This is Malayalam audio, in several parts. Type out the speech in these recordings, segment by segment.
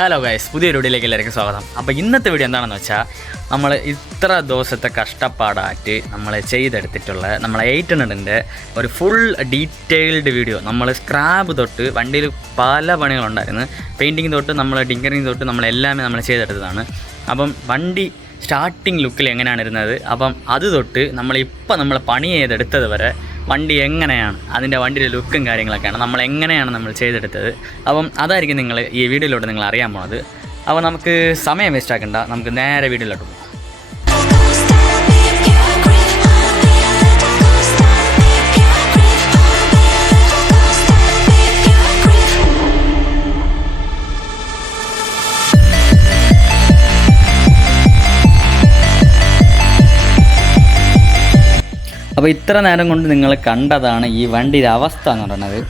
ഹലോ ഗൈസ്, പുതിയൊരു വീഡിയോയിലേക്ക് എല്ലാവർക്കും സ്വാഗതം. അപ്പോൾ ഇന്നത്തെ വീഡിയോ എന്താണെന്ന് വെച്ചാൽ നമ്മൾ ഇത്ര ദിവസത്തെ കഷ്ടപ്പാടായിട്ട് നമ്മൾ ചെയ്തെടുത്തിട്ടുള്ള നമ്മളെ 800ൻ്റെ ഒരു ഫുൾ ഡീറ്റെയിൽഡ് വീഡിയോ. നമ്മൾ സ്ക്രാബ് തൊട്ട് വണ്ടിയിൽ പല പണികളുണ്ടായിരുന്നു, പെയിൻറ്റിങ് തൊട്ട് നമ്മൾ ടിങ്കറിങ് തൊട്ട് നമ്മളെല്ലാമേ നമ്മൾ ചെയ്തെടുത്തതാണ്. അപ്പം വണ്ടി സ്റ്റാർട്ടിങ് ലുക്കിൽ എങ്ങനെയാണ് ഇരുന്നത്, അപ്പം അത് തൊട്ട് നമ്മൾ പണി ചെയ്തെടുത്തത് വരെ വണ്ടി എങ്ങനെയാണ്, അതിൻ്റെ വണ്ടിയുടെ ലുക്കും കാര്യങ്ങളൊക്കെയാണ് നമ്മൾ എങ്ങനെയാണ് നമ്മൾ ചെയ്തെടുത്തത്. അപ്പം അതായിരിക്കും നിങ്ങൾ ഈ വീഡിയോയിലോട്ട് നിങ്ങൾ അറിയാൻ പോണത്. അപ്പോൾ നമുക്ക് സമയം വേസ്റ്റ് ആക്കണ്ട, നമുക്ക് നേരെ വീഡിയോയിലോട്ട് പോകാം. അപ്പോൾ ഇത്ര നേരം കൊണ്ട് നിങ്ങൾ കണ്ടതാണ് ഈ വണ്ടിയുടെ അവസ്ഥ എന്ന് പറയുന്നത്.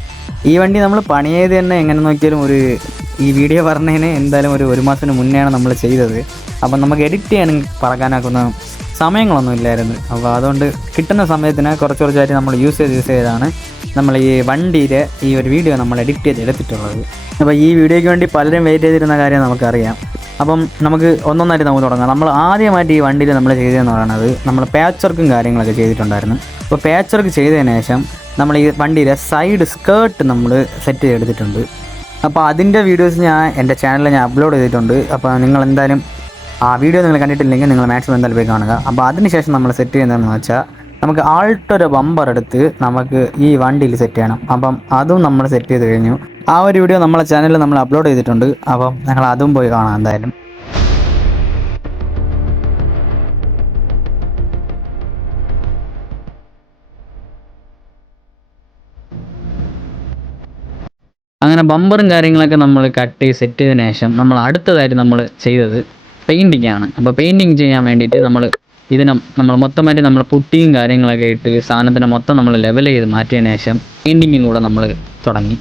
ഈ വണ്ടി നമ്മൾ പണി ചെയ്ത് തന്നെ എങ്ങനെ നോക്കിയാലും ഈ വീഡിയോ പറഞ്ഞതിന് എന്തായാലും ഒരു മാസത്തിന് മുന്നെയാണ് നമ്മൾ ചെയ്തത്. അപ്പം നമുക്ക് എഡിറ്റ് ചെയ്യാനും പറക്കാനാക്കുന്ന സമയങ്ങളൊന്നും ഇല്ലായിരുന്നു. അപ്പോൾ അതുകൊണ്ട് കിട്ടുന്ന സമയത്തിന് കുറച്ചായിട്ട് നമ്മൾ യൂസ് ചെയ്താണ് നമ്മൾ ഈ വണ്ടിയുടെ ഈ ഒരു വീഡിയോ നമ്മൾ എഡിറ്റ് ചെയ്ത് എടുത്തിട്ടുള്ളത്. അപ്പോൾ ഈ വീഡിയോയ്ക്ക് വേണ്ടി പലരും വെയിറ്റ് ചെയ്തിരുന്ന കാര്യം നമുക്കറിയാം. അപ്പം നമുക്ക് ഒന്നൊന്നായിട്ട് നമുക്ക് തുടങ്ങാം. നമ്മൾ ആദ്യമായിട്ട് ഈ വണ്ടിയിൽ നമ്മൾ ചെയ്തതെന്ന് പറയുന്നത് നമ്മൾ പാച്ച് വർക്കും കാര്യങ്ങളൊക്കെ ചെയ്തിട്ടുണ്ടായിരുന്നു. അപ്പോൾ പാച്ച് വർക്ക് ചെയ്തതിന് ശേഷം നമ്മൾ ഈ വണ്ടിയിലെ സൈഡ് സ്കേർട്ട് നമ്മൾ സെറ്റ് ചെയ്തെടുത്തിട്ടുണ്ട്. അപ്പോൾ അതിൻ്റെ വീഡിയോസ് എൻ്റെ ചാനലിൽ ഞാൻ അപ്ലോഡ് ചെയ്തിട്ടുണ്ട്. അപ്പോൾ നിങ്ങൾ എന്തായാലും ആ വീഡിയോ നിങ്ങൾ കണ്ടിട്ടില്ലെങ്കിൽ നിങ്ങൾ മാക്സിമം എന്തായാലും പോയി കാണുക. അപ്പോൾ അതിനുശേഷം നമ്മൾ സെറ്റ് ചെയ്യുന്നതെന്ന് വെച്ചാൽ നമുക്ക് ആൾട്ടൊരു ബമ്പർ എടുത്ത് നമുക്ക് ഈ വണ്ടിയിൽ സെറ്റ് ചെയ്യണം. അപ്പം അതും നമ്മൾ സെറ്റ് ചെയ്ത് കഴിഞ്ഞു. ആ ഒരു വീഡിയോ നമ്മളെ ചാനലിൽ നമ്മൾ അപ്ലോഡ് ചെയ്തിട്ടുണ്ട്. അപ്പം നിങ്ങൾ അതും പോയി കാണാം എന്തായാലും. അങ്ങനെ ബമ്പറും കാര്യങ്ങളൊക്കെ നമ്മൾ കട്ട് ചെയ്ത് സെറ്റ് ചെയ്തതിന് ശേഷം നമ്മൾ അടുത്തതായിട്ട് നമ്മൾ ചെയ്തത് പെയിൻറ്റിംഗ് ആണ്. അപ്പോൾ പെയിൻറ്റിങ് ചെയ്യാൻ വേണ്ടിയിട്ട് നമ്മൾ മൊത്തമായിട്ട് നമ്മൾ പുട്ടിയും കാര്യങ്ങളൊക്കെ ഇട്ട് സാധനത്തിനെ മൊത്തം നമ്മൾ ലെവൽ ചെയ്ത് മാറ്റിയതിന് ശേഷം പെയിൻറ്റിങ്ങും കൂടെ നമ്മൾ തുടങ്ങി.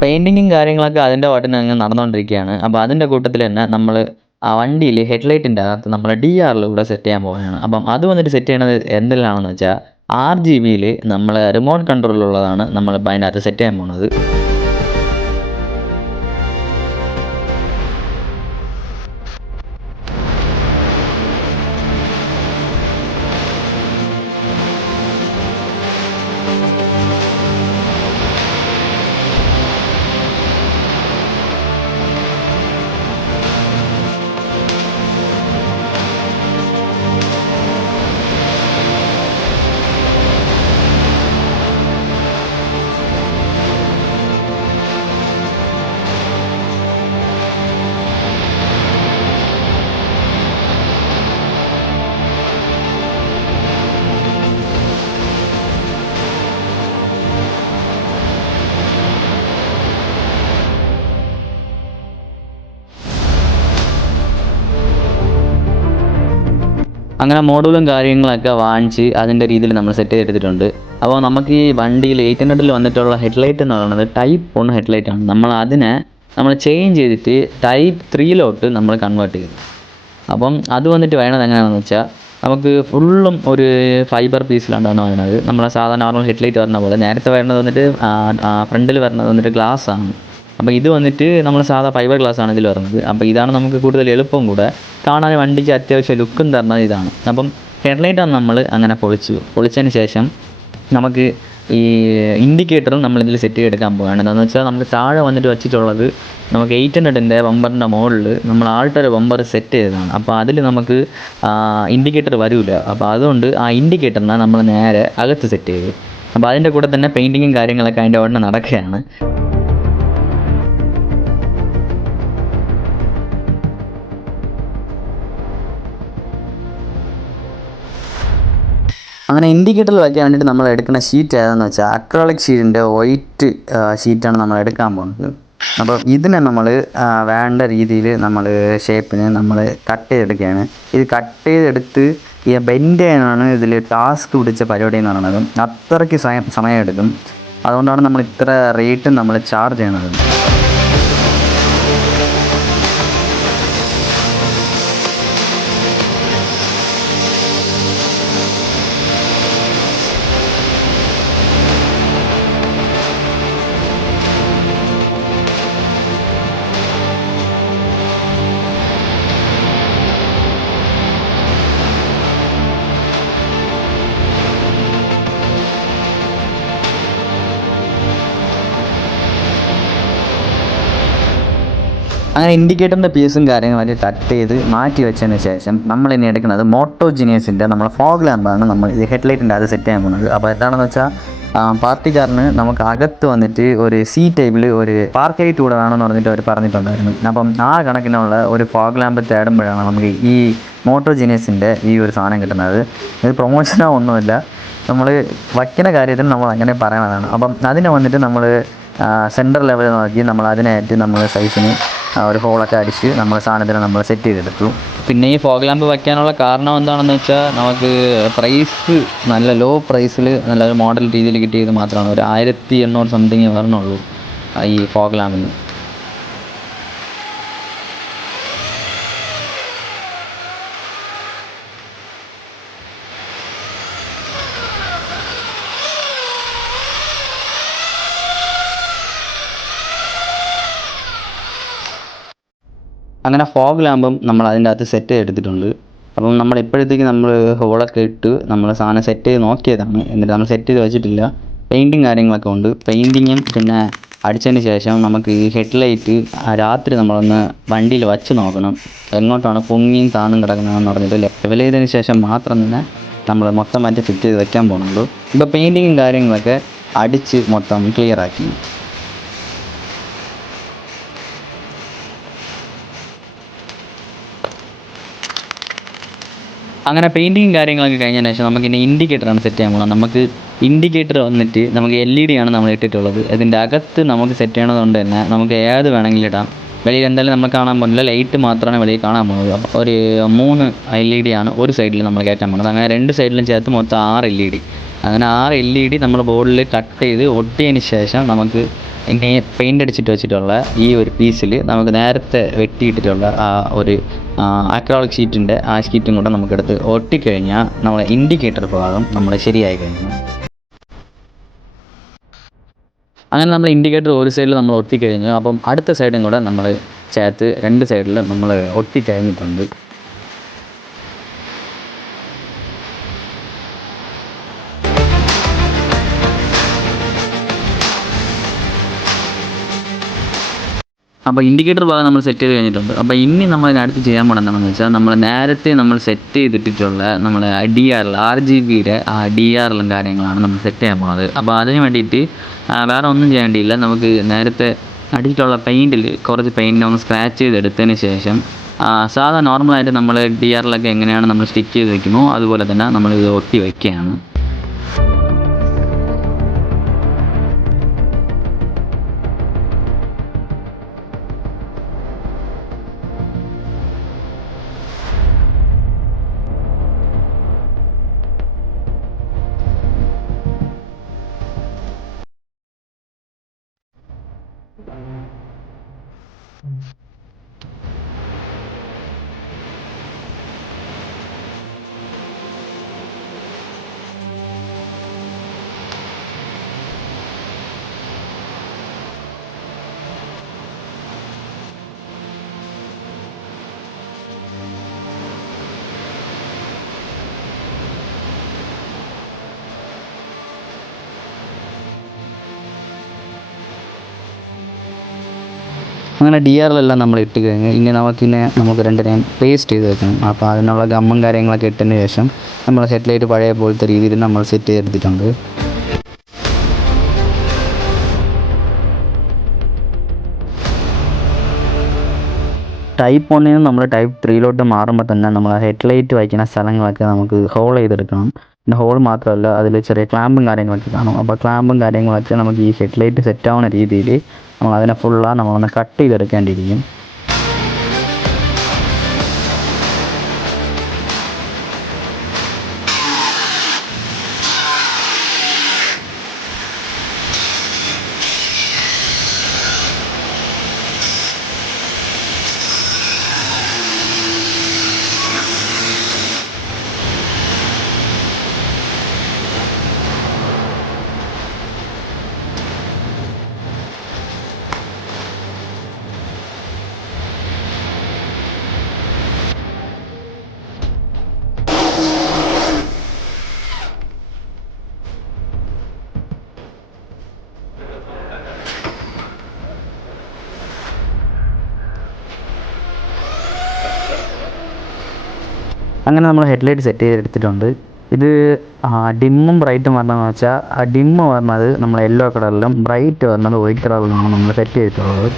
പെയിൻറ്റിങ്ങും കാര്യങ്ങളൊക്കെ അതിൻ്റെ പാട്ടിന് അങ്ങ് നടന്നുകൊണ്ടിരിക്കുകയാണ്. അപ്പോൾ അതിൻ്റെ കൂട്ടത്തിൽ തന്നെ നമ്മൾ ആ വണ്ടിയിൽ ഹെഡ്ലൈറ്റിൻ്റെ അകത്ത് നമ്മൾ DRL കൂടെ സെറ്റ് ചെയ്യാൻ പോവുകയാണ്. അപ്പം അത് വന്നിട്ട് സെറ്റ് ചെയ്യണത് എന്തിലാണെന്ന് വെച്ചാൽ RGBയിൽ നമ്മൾ റിമോട്ട് കൺട്രോളിലുള്ളതാണ് നമ്മളിപ്പോൾ അതിനകത്ത് സെറ്റ് ചെയ്യാൻ പോകുന്നത്. അങ്ങനെ മോഡലും കാര്യങ്ങളൊക്കെ വാങ്ങിച്ച് അതിൻ്റെ രീതിയിൽ നമ്മൾ സെറ്റ് ചെയ്തെടുത്തിട്ടുണ്ട്. അപ്പോൾ നമുക്ക് ഈ വണ്ടിയിൽ 800ൽ വന്നിട്ടുള്ള ഹെഡ്ലൈറ്റ് എന്ന് പറയുന്നത് Type 1 ഹെഡ്ലൈറ്റ് ആണ്. നമ്മൾ ചേഞ്ച് ചെയ്തിട്ട് Type 3 നമ്മൾ കൺവേർട്ട് ചെയ്തു. അപ്പം അത് വന്നിട്ട് വേണത് എങ്ങനെയാണെന്ന് വെച്ചാൽ നമുക്ക് ഫുള്ളും ഒരു ഫൈബർ പീസിലാണ് വരുന്നത്. നമ്മളെ സാധാരണ നോർമൽ ഹെഡ്ലൈറ്റ് വരുന്ന പോലെ. നേരത്തെ വരുന്നത് വന്നിട്ട് ഫ്രണ്ടിൽ വരുന്നത് വന്നിട്ട് ഗ്ലാസ് ആണ്. അപ്പോൾ ഇത് വന്നിട്ട് നമ്മൾ സാധാ ഫൈബർ ഗ്ലാസ് ആണ് ഇതിൽ വരുന്നത്. അപ്പോൾ ഇതാണ് നമുക്ക് കൂടുതൽ എളുപ്പം കൂടെ കാണാൻ, വണ്ടിക്ക് അത്യാവശ്യം ലുക്കും തരുന്നത് ഇതാണ്. അപ്പം ഹെഡ്ലൈറ്റാണ് നമ്മൾ അങ്ങനെ പൊളിച്ചതിന് ശേഷം നമുക്ക് ഈ ഇൻഡിക്കേറ്ററും നമ്മളിതിൽ സെറ്റ് ചെയ്തെടുക്കാൻ പോവുകയാണ്. എന്താണെന്ന് വെച്ചാൽ നമുക്ക് താഴെ വന്നിട്ട് വെച്ചിട്ടുള്ളത് നമുക്ക് 800ൻ്റെ ബമ്പറിൻ്റെ മുകളിൽ നമ്മൾ ആൾട്ടൊരു ബമ്പർ സെറ്റ് ചെയ്തതാണ്. അപ്പോൾ അതിൽ നമുക്ക് ഇൻഡിക്കേറ്റർ വരില്ല. അപ്പോൾ അതുകൊണ്ട് ആ ഇൻഡിക്കേറ്ററിനെ നമ്മൾ നേരെ അകത്ത് സെറ്റ് ചെയ്തു. അപ്പോൾ അതിൻ്റെ കൂടെ തന്നെ പെയിൻറ്റിങ്ങും കാര്യങ്ങളൊക്കെ അതിൻ്റെ ഉടനെ നടക്കുകയാണ്. അങ്ങനെ ഇൻഡിക്കേറ്ററിൽ വയ്ക്കാൻ വേണ്ടിയിട്ട് നമ്മൾ എടുക്കുന്ന ഷീറ്റ് ഏതാണെന്ന് വെച്ചാൽ അക്രോളിക് ഷീറ്റിൻ്റെ വൈറ്റ് ഷീറ്റാണ് നമ്മൾ എടുക്കാൻ പോകുന്നത്. അപ്പം ഇതിനെ നമ്മൾ വേണ്ട രീതിയിൽ നമ്മൾ ഷേപ്പിന് നമ്മൾ കട്ട് ചെയ്തെടുക്കുകയാണ്. ഇത് കട്ട് ചെയ്തെടുത്ത് ഈ ബെൻഡ് ചെയ്യാനാണ് ഇതിൽ ടാസ്ക് പിടിച്ച പരിപാടി എന്ന് പറയുന്നത്. അത്രയ്ക്ക് സമയം എടുക്കും. അതുകൊണ്ടാണ് നമ്മൾ ഇത്ര റേറ്റ് നമ്മൾ ചാർജ് ചെയ്യണത്. അങ്ങനെ ഇൻഡിക്കേറ്ററിൻ്റെ പീസും കാര്യങ്ങളൊക്കെ കട്ട് ചെയ്ത് മാറ്റി വെച്ചതിന് ശേഷം നമ്മൾ ഇനി എടുക്കുന്നത് മോട്ടോ ജീനിയസിൻ്റെ നമ്മൾ ഫോഗ് ലാമ്പാണ് നമ്മൾ ഇത് ഹെഡ്ലൈറ്റിൻ്റെ അത് സെറ്റ് ചെയ്യാൻ പോകുന്നത്. അപ്പോൾ എന്താണെന്ന് വെച്ചാൽ പാർട്ടിക്കാരന് നമുക്ക് അകത്ത് വന്നിട്ട് ഒരു സി ടൈപ്പിൽ ഒരു പാർക്ക് ലൈറ്റ് കൂടെ വേണമെന്ന് പറഞ്ഞിട്ട് അവർ പറഞ്ഞിട്ടുണ്ടായിരുന്നു. അപ്പം ആ കണക്കിനുള്ള ഒരു ഫോഗ് ലാമ്പ് തേടുമ്പോഴാണ് നമുക്ക് ഈ മോട്ടോ ജീനിയസിൻ്റെ ഈ ഒരു സാധനം കിട്ടുന്നത്. ഇത് പ്രൊമോഷനോ ഒന്നുമില്ല, നമ്മൾ വയ്ക്കുന്ന കാര്യത്തിൽ നമ്മൾ അങ്ങനെ പറയണതാണ്. അപ്പം അതിനെ വന്നിട്ട് നമ്മൾ സെൻറ്റർ ലെവൽ നോക്കി നമ്മൾ അതിനായിട്ട് നമ്മൾ സൈസിന് ഒരു ഹോളൊക്കെ അടിച്ച് നമ്മൾ സാധനത്തിന് നമ്മൾ സെറ്റ് ചെയ്തെടുത്തു. പിന്നെ ഈ ഫോഗ് ലാമ്പ് വയ്ക്കാനുള്ള കാരണം എന്താണെന്ന് വെച്ചാൽ നമുക്ക് പ്രൈസ് നല്ല ലോ പ്രൈസിൽ നല്ലൊരു മോഡൽ രീതിയിൽ കിട്ടിയത് മാത്രമാണ്. ഒരു 1800 സംതിങ് വരണുള്ളൂ ഈ ഫോഗ് ലാമ്പിന്. അങ്ങനെ ഫോഗ് ലാമ്പും നമ്മൾ അതിൻ്റെ അകത്ത് സെറ്റ് ചെയ്തെടുത്തിട്ടുണ്ട്. അപ്പം നമ്മൾ ഇപ്പോഴത്തേക്ക് നമ്മൾ ഹോളൊക്കെ ഇട്ട് നമ്മൾ സാധനം സെറ്റ് ചെയ്ത് നോക്കിയതാണ്. എന്നിട്ട് നമ്മൾ സെറ്റ് ചെയ്ത് വെച്ചിട്ടില്ല. പെയിൻറ്റിങ് കാര്യങ്ങളൊക്കെ ഉണ്ട്. പെയിൻറ്റിങ്ങും പിന്നെ അടിച്ചതിന് ശേഷം നമുക്ക് ഈ ഹെഡ്ലൈറ്റ് രാത്രി നമ്മളൊന്ന് വണ്ടിയിൽ വച്ച് നോക്കണം, എങ്ങോട്ടാണ് പൊങ്ങിയും താന്നും കിടക്കുന്നതെന്ന് പറഞ്ഞിട്ട് ലെവൽ ചെയ്തതിന് ശേഷം മാത്രം തന്നെ നമ്മൾ മൊത്തം മാറ്റി ഫിറ്റ് ചെയ്ത് വെക്കാൻ പോകുന്നുള്ളൂ. ഇപ്പോൾ പെയിൻറ്റിങ്ങും കാര്യങ്ങളൊക്കെ അടിച്ച് മൊത്തം ക്ലിയറാക്കി. അങ്ങനെ പെയിൻറ്റിങ് കാര്യങ്ങളൊക്കെ കഴിഞ്ഞതിന് ശേഷം നമുക്ക് ഇനി ഇൻഡിക്കേറ്ററാണ് സെറ്റ് ചെയ്യാൻ പോകുന്നത്. നമുക്ക് ഇൻഡിക്കേറ്റർ വന്നിട്ട് നമുക്ക് LED ആണ് നമ്മൾ ഇട്ടിട്ടുള്ളത്. ഇതിൻ്റെ അകത്ത് നമുക്ക് സെറ്റ് ചെയ്യണതുകൊണ്ട് തന്നെ നമുക്ക് ഏത് വേണമെങ്കിലും ഇടാം. വെളിയിൽ എന്തായാലും നമ്മൾ കാണാൻ പോകുന്നില്ല, ലൈറ്റ് മാത്രമാണ് വെളിയിൽ കാണാൻ പോകുന്നത്. അപ്പോൾ ഒരു 3 LED ആണ് ഒരു സൈഡിൽ നമ്മൾ കയറ്റാൻ പോകുന്നത്. അങ്ങനെ 2 സൈഡിലും ചേർത്ത് മൊത്തം 6 LED. അങ്ങനെ 6 LED നമ്മൾ ബോർഡിൽ കട്ട് ചെയ്ത് ഒട്ടിയതിന് ശേഷം നമുക്ക് ഇനി പെയിൻ്റ് അടിച്ചിട്ട് വെച്ചിട്ടുള്ള ഈ ഒരു പീസിൽ നമുക്ക് നേരത്തെ വെട്ടിയിട്ടിട്ടുള്ള ആ ഒരു അക്രിലിക് ഷീറ്റിൻ്റെ ആ ഷീറ്റും കൂടെ നമുക്കെടുത്ത് ഒട്ടിക്കഴിഞ്ഞാൽ നമ്മളെ ഇൻഡിക്കേറ്റർ ഭാഗം നമ്മൾ ശരിയായി കഴിഞ്ഞു. അങ്ങനെ നമ്മൾ ഇൻഡിക്കേറ്റർ ഒരു സൈഡിൽ നമ്മൾ ഒട്ടിക്കഴിഞ്ഞു. അപ്പം അടുത്ത സൈഡും കൂടെ നമ്മൾ ചേർത്ത് 2 സൈഡിൽ നമ്മൾ ഒട്ടിക്കഴിഞ്ഞിട്ടുണ്ട്. അപ്പോൾ ഇൻഡിക്കേറ്റർ ഭാഗം നമ്മൾ സെറ്റ് ചെയ്ത് കഴിഞ്ഞിട്ടുണ്ട്. അപ്പോൾ ഇനി നമ്മൾ ഇതിനടുത്ത് ചെയ്യാൻ പോകുന്നത് എന്താണെന്ന് വെച്ചാൽ നമ്മൾ നേരത്തെ നമ്മൾ സെറ്റ് ചെയ്തിട്ടുള്ള നമ്മൾ DRL RGBയുടെ ആ DRLും കാര്യങ്ങളാണ് നമ്മൾ സെറ്റ് ചെയ്യാൻ പോകുന്നത്. അപ്പോൾ അതിന് വേണ്ടിയിട്ട് വേറെ ഒന്നും ചെയ്യേണ്ടിയില്ല. നമുക്ക് നേരത്തെ അടിച്ചിട്ടുള്ള പെയിൻറ്റിൽ കുറച്ച് പെയിൻറ്റ് ഒന്ന് സ്ക്രാച്ച് ചെയ്തെടുത്തതിന് ശേഷം സാധാ നോർമലായിട്ട് നമ്മൾ DRLൊക്കെ എങ്ങനെയാണ് നമ്മൾ സ്റ്റിച്ച് ചെയ്ത് വയ്ക്കുമോ അതുപോലെ തന്നെ നമ്മളിത് ഒട്ടി വയ്ക്കുകയാണ്. അങ്ങനെ DRL എല്ലാം നമ്മൾ ഇട്ട് കഴിഞ്ഞ് ഇനി നമുക്ക് രണ്ടിനെയും പേസ്റ്റ് ചെയ്ത് വെക്കണം. അപ്പോൾ അതിനുള്ള ഗമ്മും കാര്യങ്ങളൊക്കെ ഇട്ടതിന് ശേഷം നമ്മൾ ഹെഡ്ലൈറ്റ് പഴയ പോലത്തെ രീതിയിൽ നമ്മൾ സെറ്റ് ചെയ്തെടുത്തിട്ടുണ്ട്. ടൈപ്പ് 1 നിന്ന് നമ്മൾ ടൈപ്പ് 3 മാറുമ്പോൾ തന്നെ നമ്മൾ ഹെഡ്ലൈറ്റ് വയ്ക്കുന്ന സ്ഥലങ്ങളൊക്കെ നമുക്ക് ഹോൾ ചെയ്തെടുക്കണം. പിന്നെ ഹോൾ മാത്രമല്ല അതിൽ ചെറിയ ക്ലാമ്പും കാര്യങ്ങളൊക്കെ കാണും. അപ്പോൾ ക്ലാമ്പും കാര്യങ്ങളൊക്കെ നമുക്ക് ഈ ഹെഡ്ലൈറ്റ് സെറ്റ് ആവുന്ന രീതിയിൽ നമ്മളതിനെ ഫുള്ളാണ് നമ്മളൊന്ന് കട്ട് ചെയ്തെടുക്കേണ്ടിയിരിക്കും. അങ്ങനെ നമ്മൾ ഹെഡ്ലൈറ്റ് സെറ്റ് ചെയ്തെടുത്തിട്ടുണ്ട്. ഇത് ഡിമ്മും ബ്രൈറ്റും വരണമെന്ന് വെച്ചാൽ ഡിമ്മ് പറഞ്ഞത് നമ്മൾ യെല്ലോ കളറിലും ബ്രൈറ്റ് പറഞ്ഞത് വൈറ്റ് കളറിലുമാണ് നമ്മൾ സെറ്റ് ചെയ്തിട്ടുള്ളത്.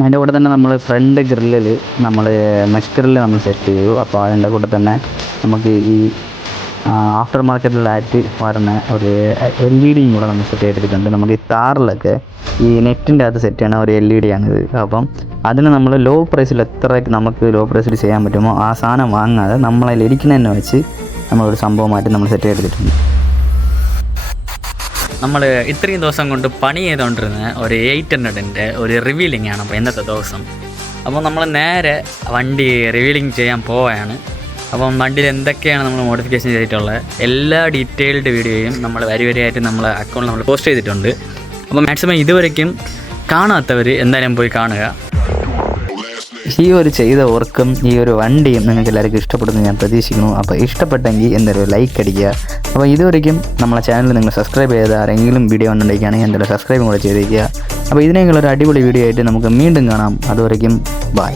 അതിൻ്റെ കൂടെ തന്നെ നമ്മൾ ഫ്രണ്ട് ഗ്രില്ലിൽ നമ്മൾ മെഷ് ഗ്രില്ല് നമ്മൾ സെറ്റ് ചെയ്തു. അപ്പോൾ അതിൻ്റെ കൂടെ തന്നെ നമുക്ക് ഈ ആഫ്റ്റർ മാർക്കറ്റിലായിട്ട് വരുന്ന ഒരു LED കൂടെ നമ്മൾ സെറ്റ് ചെയ്തിട്ടുണ്ട്. നമുക്ക് ഈ കാറിലൊക്കെ ഈ നെറ്റിൻ്റെ അകത്ത് സെറ്റ് ചെയ്യണ ഒരു LED ആണിത്. അപ്പം അതിന് നമ്മൾ ലോ പ്രൈസിൽ എത്ര നമുക്ക് ലോ പ്രൈസിൽ ചെയ്യാൻ പറ്റുമോ ആ സാധനം വാങ്ങാതെ നമ്മളതിൽ ഇരിക്കുന്നതന്നെ വെച്ച് നമ്മളൊരു സംഭവമായിട്ട് നമ്മൾ സെറ്റ് ചെയ്തിട്ടുണ്ട്. നമ്മൾ ഇത്രയും ദിവസം കൊണ്ട് പണി ചെയ്തുകൊണ്ടിരുന്ന ഒരു 800ൻ്റെ ഒരു റിവീലിംഗ് ആണ് അപ്പോൾ ഇന്നത്തെ ദിവസം. അപ്പോൾ നമ്മൾ നേരെ വണ്ടി റിവീലിംഗ് ചെയ്യാൻ പോവുകയാണ്. അപ്പം വണ്ടിയിൽ എന്തൊക്കെയാണ് നമ്മൾ മോഡിഫിക്കേഷൻ ചെയ്തിട്ടുള്ളത് എല്ലാ ഡീറ്റെയിൽഡ് വീഡിയോയും നമ്മൾ വരിയായിട്ട് നമ്മളെ അക്കൗണ്ടിൽ നമ്മൾ പോസ്റ്റ് ചെയ്തിട്ടുണ്ട്. അപ്പോൾ മാക്സിമം ഇതുവരയ്ക്കും കാണാത്തവർ എന്തായാലും പോയി കാണുക. ഈ ഒരു ചെയ്ത വർക്കും ഈ ഒരു വണ്ടിയും നിങ്ങൾക്ക് എല്ലാവർക്കും ഇഷ്ടപ്പെടുന്നു ഞാൻ പ്രതീക്ഷിക്കുന്നു. അപ്പോൾ ഇഷ്ടപ്പെട്ടെങ്കിൽ എന്തായാലും ലൈക്ക് അടിക്കുക. അപ്പോൾ ഇതുവരെയ്ക്കും നമ്മളെ ചാനൽ നിങ്ങൾ സബ്സ്ക്രൈബ് ചെയ്ത് ആരെങ്കിലും വീഡിയോ കണ്ടുകൊണ്ടിരിക്കുകയാണെങ്കിൽ എന്തായാലും സബ്സ്ക്രൈബും കൂടെ ചെയ്തിരിക്കുക. അപ്പോൾ ഇതിനേക്കുള്ള ഒരു അടിപൊളി വീഡിയോ ആയിട്ട് നമുക്ക് വീണ്ടും കാണാം. അതുവരെയ്ക്കും ബൈ.